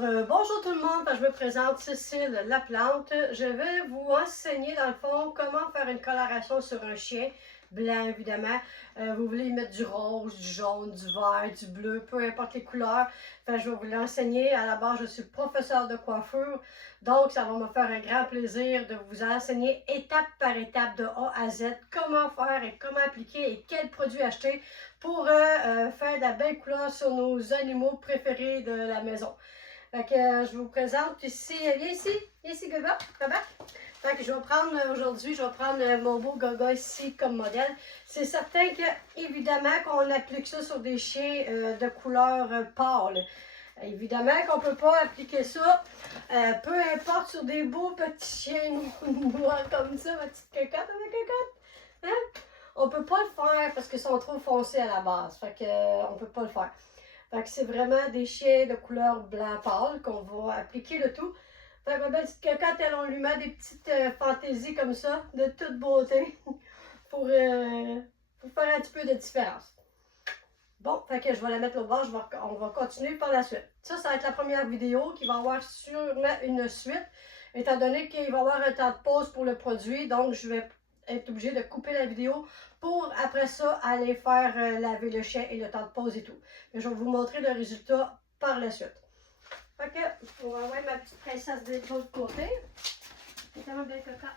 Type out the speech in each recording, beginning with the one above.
Alors, bonjour tout le monde, je me présente Cécile Laplante. Je vais vous enseigner dans le fond comment faire une coloration sur un chien, blanc évidemment. Vous voulez y mettre du rose, du jaune, du vert, du bleu, peu importe les couleurs. Enfin, je vais vous l'enseigner. À la base, je suis professeure de coiffure, donc ça va me faire un grand plaisir de vous enseigner étape par étape de A à Z comment faire et comment appliquer et quels produits acheter pour faire de la belle couleur sur nos animaux préférés de la maison. Fait que je vous présente ici, viens ici Gaga, Fait que je vais prendre aujourd'hui, je vais prendre mon beau Gaga ici comme modèle. C'est certain que, évidemment, qu'on applique ça sur des chiens de couleur pâle. Évidemment qu'on ne peut pas appliquer ça, peu importe, sur des beaux petits chiens noirs comme ça, ma petite cocotte avec cocotte. Hein? On ne peut pas le faire parce qu'ils sont trop foncés à la base. Fait que, on ne peut pas le faire. Fait que c'est vraiment des chiens de couleur blanc pâle qu'on va appliquer le tout. Fait que ma belle petite cocotte, on lui met des petites fantaisies comme ça, de toute beauté, pour faire un petit peu de différence. Bon, fait que je vais la mettre au bord, on va continuer par la suite. Ça va être la première vidéo qui va avoir sûrement une suite, étant donné qu'il va y avoir un temps de pause pour le produit, donc je vais être obligée de couper la vidéo pour après ça aller faire laver le chien et le temps de pause et tout. Mais je vais vous montrer le résultat par la suite. Fait que, on va envoyer ma petite princesse de l'autre côté. C'est tellement bien coquin.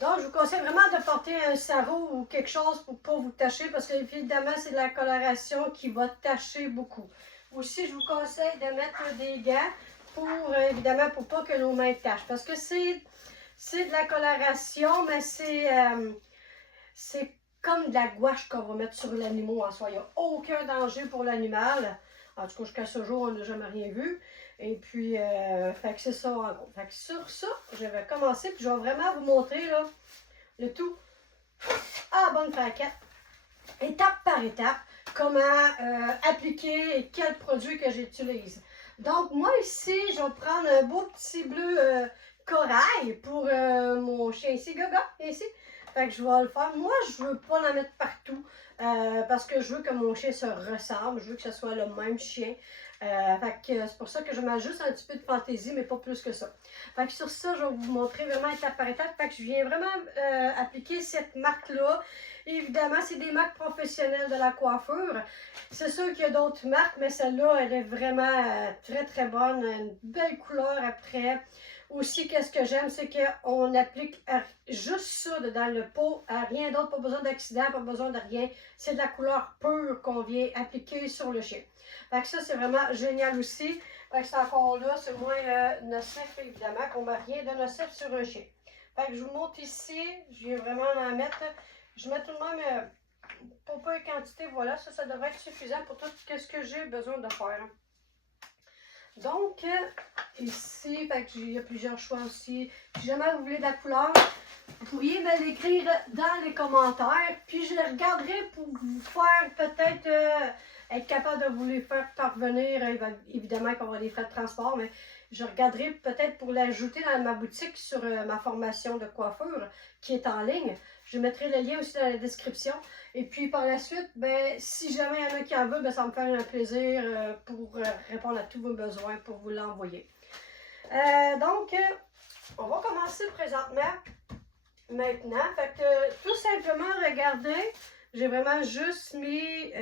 Donc, je vous conseille vraiment de porter un sarrau ou quelque chose pour ne pas vous tacher parce que, évidemment, c'est de la coloration qui va tacher beaucoup. Aussi, je vous conseille de mettre des gants pour, évidemment, pour pas que nos mains tachent. Parce que c'est de la coloration, mais c'est comme de la gouache qu'on va mettre sur l'animal en soi. Il n'y a aucun danger pour l'animal. En tout cas, jusqu'à ce jour, on n'a jamais rien vu. Et puis, fait que c'est ça en gros. Fait que sur ça, je vais commencer, puis je vais vraiment vous montrer là, le tout à la bonne franquette, étape par étape, comment appliquer et quel produit que j'utilise. Donc, moi ici, je vais prendre un beau petit bleu corail pour mon chien ici, Gaga, ici. Fait que je vais le faire. Moi, je veux pas en mettre partout parce que je veux que mon chien se ressemble. Je veux que ce soit le même chien. Fait que c'est pour ça que je mets juste un petit peu de fantaisie, mais pas plus que ça. Fait que sur ça, je vais vous montrer vraiment étape par étape. Fait que je viens vraiment appliquer cette marque-là. Évidemment, c'est des marques professionnelles de la coiffure. C'est sûr qu'il y a d'autres marques, mais celle-là, elle est vraiment très très bonne. Une belle couleur après. Aussi, qu'est-ce que j'aime, c'est qu'on applique juste ça dans le pot, rien d'autre, pas besoin d'accident, pas besoin de rien. C'est de la couleur pure qu'on vient appliquer sur le chien. Fait que ça, c'est vraiment génial aussi. Fait que c'est encore là, c'est moins nocif, évidemment, qu'on ne met rien de nocif sur un chien. Fait que je vous montre ici, je viens vraiment en mettre. Je mets tout de même, pour peu de quantité, voilà, ça devrait être suffisant pour tout ce que j'ai besoin de faire. Donc, ici, il y a plusieurs choix aussi. Si jamais vous voulez de la couleur, vous pourriez me l'écrire dans les commentaires. Puis je les regarderai pour vous faire peut-être être capable de vous les faire parvenir. Évidemment qu'on va des frais de transport, mais je regarderai peut-être pour l'ajouter dans ma boutique sur ma formation de coiffure qui est en ligne. Je mettrai le lien aussi dans la description. Et puis par la suite, ben, si jamais il y en a qui en veulent, ben, ça me fait un plaisir pour répondre à tous vos besoins pour vous l'envoyer. Donc, on va commencer présentement. Maintenant, fait que tout simplement, regardez, j'ai vraiment juste mis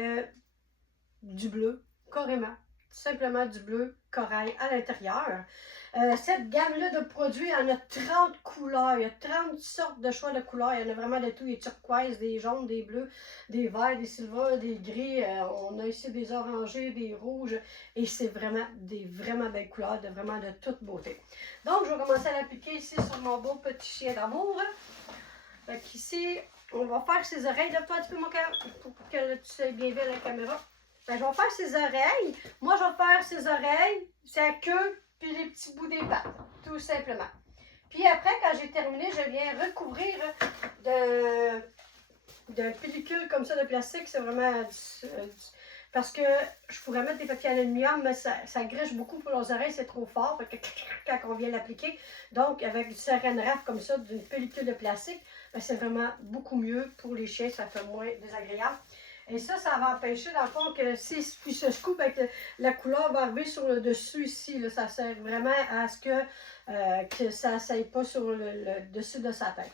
du bleu, carrément. Tout simplement du bleu corail à l'intérieur. Cette gamme-là de produits, il y en a 30 couleurs. Il y a 30 sortes de choix de couleurs. Il y en a vraiment de tout. Des turquoises, des jaunes, des bleus, des verts, des silvers, des gris. On a ici des orangés, des rouges. Et c'est vraiment des vraiment belles couleurs, vraiment de toute beauté. Donc, je vais commencer à l'appliquer ici sur mon beau petit chien d'amour. Fait qu'ici, on va faire ses oreilles. Lève-toi un petit peu mon cœur pour que tu sois bien vu à la caméra. Fait, je vais faire ses oreilles. Moi, je vais faire ses oreilles, sa queue, puis les petits bouts des pattes, tout simplement. Puis après, quand j'ai terminé, je viens recouvrir de pellicule comme ça de plastique. C'est vraiment parce que je pourrais mettre des papiers aluminium, mais ça griche beaucoup pour les oreilles, c'est trop fort quand on vient l'appliquer. Donc, avec du saran wrap comme ça, d'une pellicule de plastique, ben, c'est vraiment beaucoup mieux pour les chiens, ça fait moins désagréable. Et ça va empêcher, dans le fond, que si il se coupe avec la couleur va arriver sur le dessus ici. Là, ça sert vraiment à ce que ça ne s'aille pas sur le dessus de sa tête.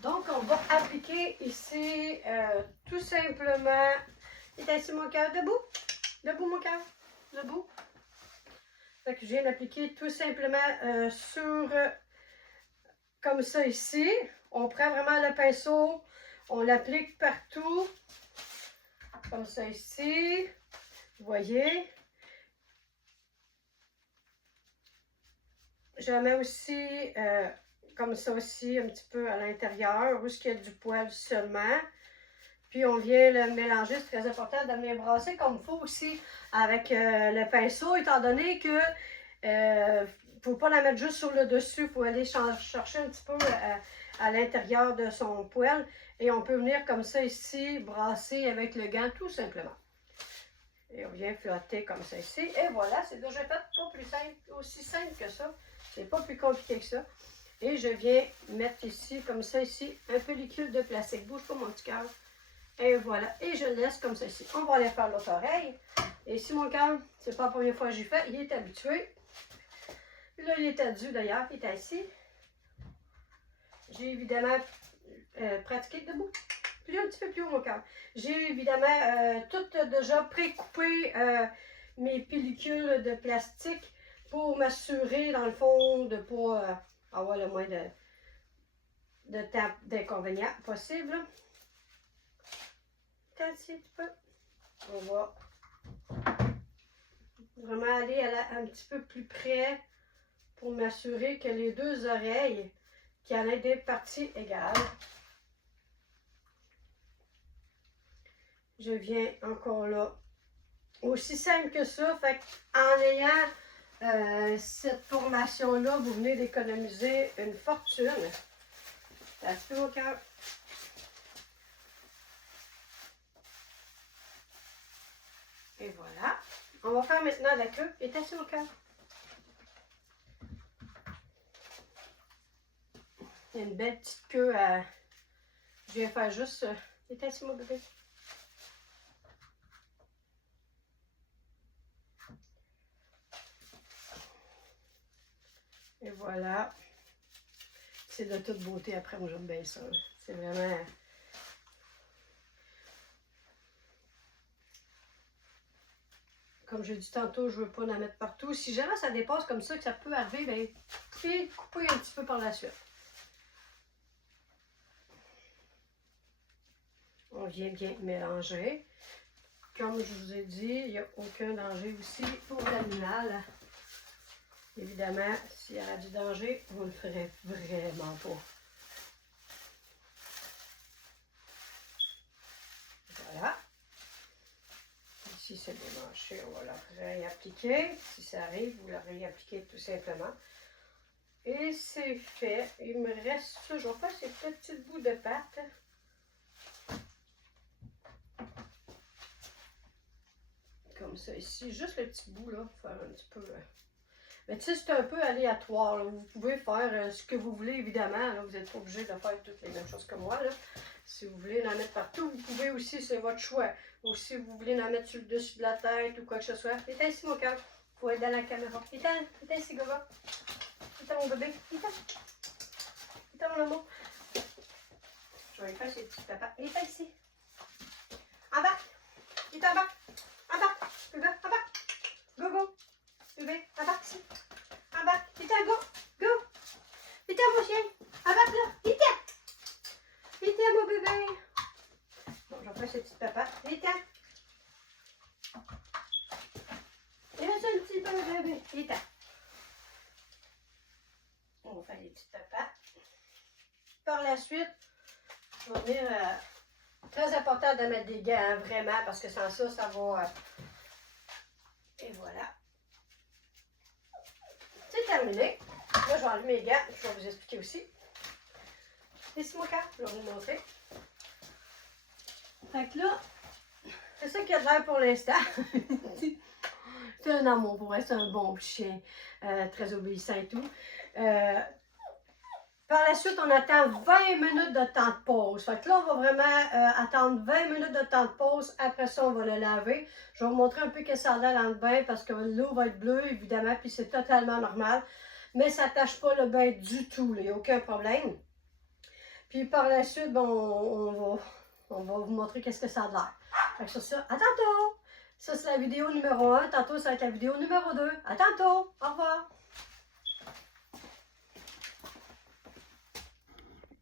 Donc, on va appliquer ici tout simplement. Il est assis mon cœur, debout. Debout mon cœur. Debout. Fait que je viens d'appliquer tout simplement sur comme ça ici. On prend vraiment le pinceau, on l'applique partout. Comme ça ici. Vous voyez. Je mets aussi comme ça aussi un petit peu à l'intérieur, où il y a du poil seulement. Puis on vient le mélanger, c'est très important de bien brasser comme il faut aussi avec le pinceau, étant donné que ne faut pas la mettre juste sur le dessus, il faut aller chercher un petit peu à l'intérieur de son poil. Et on peut venir comme ça ici, brasser avec le gant tout simplement. Et on vient flotter comme ça ici. Et voilà, c'est déjà fait, pas plus simple, aussi simple que ça. C'est pas plus compliqué que ça. Et je viens mettre ici, comme ça ici, un pellicule de plastique. Bouge pas mon petit cœur. Et voilà. Et je laisse comme ça ici. On va aller faire l'autre oreille. Et ici, mon cœur, c'est pas la première fois que j'y fais. Il est habitué. Là, il est addu d'ailleurs. Il est assis. J'ai évidemment pratiqué debout. Puis un petit peu plus haut, mon cœur. J'ai évidemment tout déjà pré-coupé mes pellicules de plastique pour m'assurer, dans le fond, de ne pas avoir le moins d'inconvénients possible. Un petit peu. On va vraiment aller un petit peu plus près pour m'assurer que les deux oreilles qui en aient des parties égales. Je viens encore là. Aussi simple que ça, fait en ayant cette formation-là, vous venez d'économiser une fortune. Ça se fait au cœur. Et voilà. On va faire maintenant la queue. Il est assis au cœur. Il y a une belle petite queue à... Je vais faire juste... Il est assis mon bébé. Et voilà. C'est de toute beauté. Après, moi, j'aime bien ça. C'est vraiment... Comme je dis tantôt, je ne veux pas la mettre partout. Si jamais ça dépasse comme ça, que ça peut arriver, bien, vous pouvez couper un petit peu par la suite. On vient bien mélanger. Comme je vous ai dit, il n'y a aucun danger aussi pour l'animal. Évidemment, s'il y a du danger, on ne le ferait vraiment pas. Voilà. Ici, c'est démanché, on va le réappliquer. Si ça arrive, vous le réappliquez tout simplement. Et c'est fait. Il me reste toujours pas ces petits bouts de pâte. Comme ça ici. Juste le petit bout, là. Faire un petit peu... Mais tu sais, c'est un peu aléatoire. Là. Vous pouvez faire ce que vous voulez, évidemment. Là. Vous n'êtes pas obligé de faire toutes les mêmes choses que moi. Là. Si vous voulez en mettre partout, vous pouvez aussi, c'est votre choix. Ou si vous voulez en mettre sur le dessus de la tête ou quoi que ce soit. Il est ici, mon cœur. Il faut être dans la caméra. Il est ici, Gova. Il est mon bébé. Il est mon amour. Je vais lui faire ses petits papas. Il est ici. En bas. Il est en bas. En bas. Bébé, en bas. Go, go. Bébé, en bas ici. En bas. Il est go. Go. Il est mon chien. En bas là. Il est mon bébé. Bon, j'en fais ce petit papa. Il est il reste un petit peu bébé. Il est on va faire les petits papas. Par la suite, je vais venir. Très important de mettre des gants, hein, vraiment, parce que sans ça, ça va. Et voilà. C'est terminé. Là, je vais enlever mes gants. Je vais vous expliquer aussi. Ici, mon cœur, je vais vous montrer. Fait que là, c'est ça qu'il y a de l'air pour l'instant. C'est un amour pour elle, c'est un bon petit chien, très obéissant et tout. Par la suite, on attend 20 minutes de temps de pause. Fait que là, on va vraiment attendre 20 minutes de temps de pause. Après ça, on va le laver. Je vais vous montrer un peu qu'est-ce que ça a l'air dans le bain parce que l'eau va être bleue, évidemment, puis c'est totalement normal. Mais ça ne tâche pas le bain du tout, il n'y a aucun problème. Puis par la suite, bon, on va vous montrer qu'est-ce que ça a l'air. Fait que sur ça, à tantôt! Ça, c'est la vidéo numéro 1. Tantôt, ça va être la vidéo numéro 2. À tantôt! Au revoir!